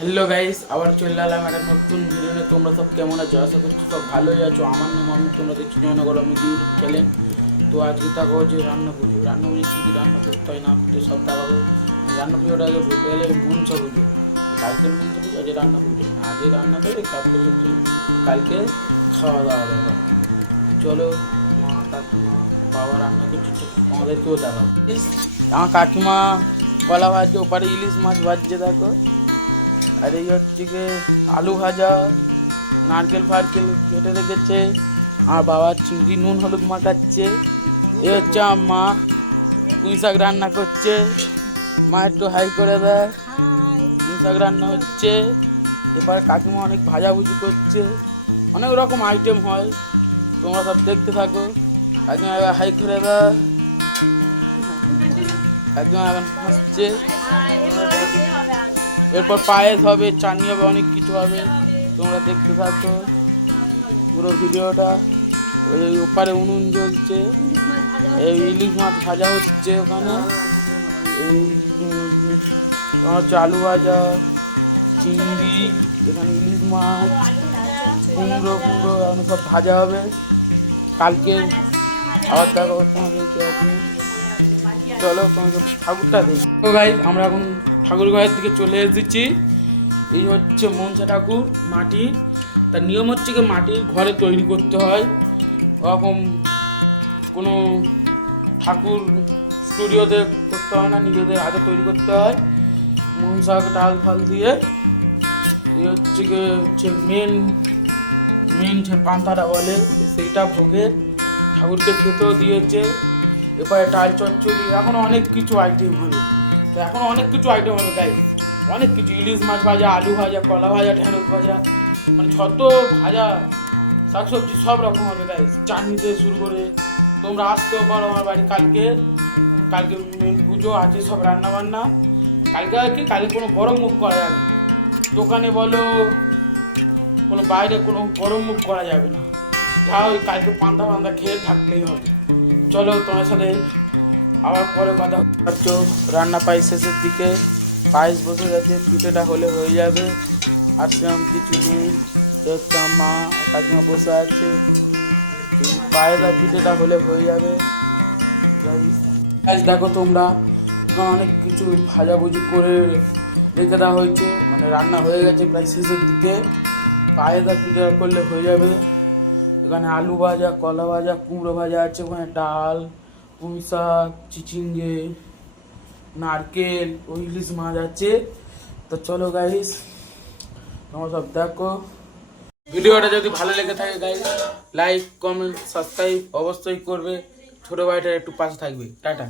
Hello guys আবার চলে এলাম একটা নতুন ভিডিও তোমরা সব কেমন আছো? আশা করছি সব ভালোই আছো। আমার নাম আমি তোমরা দেখছি জয়নগর আমি ইউটিউব চ্যানেল তো আজকে তাকে যে রান্না পুজো রান্না পুজো কী কী রান্না করতে হয় না করতে সব দেখাবো। রান্না পুজোটা আগে বলতে গেলে মনসা পুজো কালকের মনসা পুজো আজকে রান্না পুজো আজকে রান্না করে কালকে কালকে খাওয়া দাওয়া ব্যাপার চলো মা, কাকিমা, বাবা রান্না করছে আমাদেরকেও দেখাবো। আমার কাকিমা কলা ভাজছে, ওপারে ইলিশ মাছ ভাজছে, দেখো। আর এই হচ্ছে গিয়ে আলু ভাজা, নারকেল ফারকেল কেটে রেখেছে আর বাবা চিংড়ি নুন হলুদ মাখাচ্ছে, এ হচ্ছে আমার মা, পুঁই শাক রান্না করছে, মা একটু হাই করে দেয়, পুঁই শাক রান্না হচ্ছে, এবার কাকিমা অনেক ভাজাভুজি করছে, অনেক রকম আইটেম হয়, তোমরা সব দেখতে থাকো, কাকিমা এবার হাই করে দেয়, কাকিমা এখন হাসছে এরপর পায়েস হবে, চাটনি হবে, অনেক কিছু হবে। তোমরা দেখতে থাকো। পুরো ভিডিওটা। ওই ওপারে উনুন জ্বলছে। এই ইলিশ মাছ ভাজা হচ্ছে ওখানে। এই হচ্ছে আলু ভাজা, চিংড়ি, এখানে ইলিশ মাছ, কুমড়ো কুমড়ো, এখন সব ভাজা হবে। কালকে আবার দেখো তোমাকে কি আছে চলো, তোমাকে ঠাকুরটা দিই তো আমরা এখন ঠাকুর ঘরের দিকে চলে এসেছি। এই হচ্ছে মনসা ঠাকুর মাটির তার নিয়ম হচ্ছে কি, মাটির ঘরে তৈরি করতে হয়। ওরকম কোনো ঠাকুর স্টুডিওতে করতে হয় না, নিজেদের হাতে তৈরি করতে হয়। মনসা ডাল ফাল দিয়ে। এই হচ্ছে কি, হচ্ছে মেন মেন যে পান্তাটা বলে, সেইটা ভোগের ঠাকুরকে খেতেও দিয়েছে। এরপরে ডাল, চচ্চড়ি, এখনও অনেক কিছু আইটেম হবে তো এখন অনেক কিছু আইটেম হবে গাই অনেক কিছু, ইলিশ মাছ ভাজা, আলু ভাজা, কলা ভাজা, ঢেঁড়স ভাজা মানে যত ভাজা শাকসবজি সব রকম হবে গাই চাটনিতে শুরু করে, তোমরা আসতেও পারো আমার বাড়ি কালকে। কালকে পুজো আছে, সব রান্না বান্না কালকে আর কি, কালকে কোনো গরম মুখ করা যাবে না। দোকানে বলো, কোনো বাইরে কোনো গরম মুখ করা যাবে না। যা ওই কালকে পান্তা পান্তা খেয়ে থাকতেই হবে। চলো তোমার সাথে আবার পরে কথা হচ্ছে। রান্না পাই শেষের দিকে। পায়েস বসে গেছে, পিঠেটা হলে হয়ে যাবে। আর সেরকম কিছু নেই। আমার মা, কাকিমা বসে আছে। পায়েস আর পিঠেটা হলে হয়ে যাবে। আজ দেখো তোমরা অনেক কিছু ভাজাভুজি করে রেখে দেওয়া হয়েছে। মানে রান্না হয়ে গেছে প্রায় শেষের দিকে। পায়েস আর পিঠে করলে হয়ে যাবে। এখানে আলু ভাজা, কলা ভাজা, কুমড়ো ভাজা আছে, ওখানে ডাল, পুঁই শাক, চিচিঙ্গে, নারকেল ও ইলিশ মাছ আছে। তো চলো গাইস তোমার সব দেখো। ভিডিওটা যদি ভালো লেগে থাকে গাইস লাইক কমেন্ট সাবস্ক্রাইব অবশ্যই করবে। ছোটো ভাইটার একটু পাশে থাকবে। টাটা।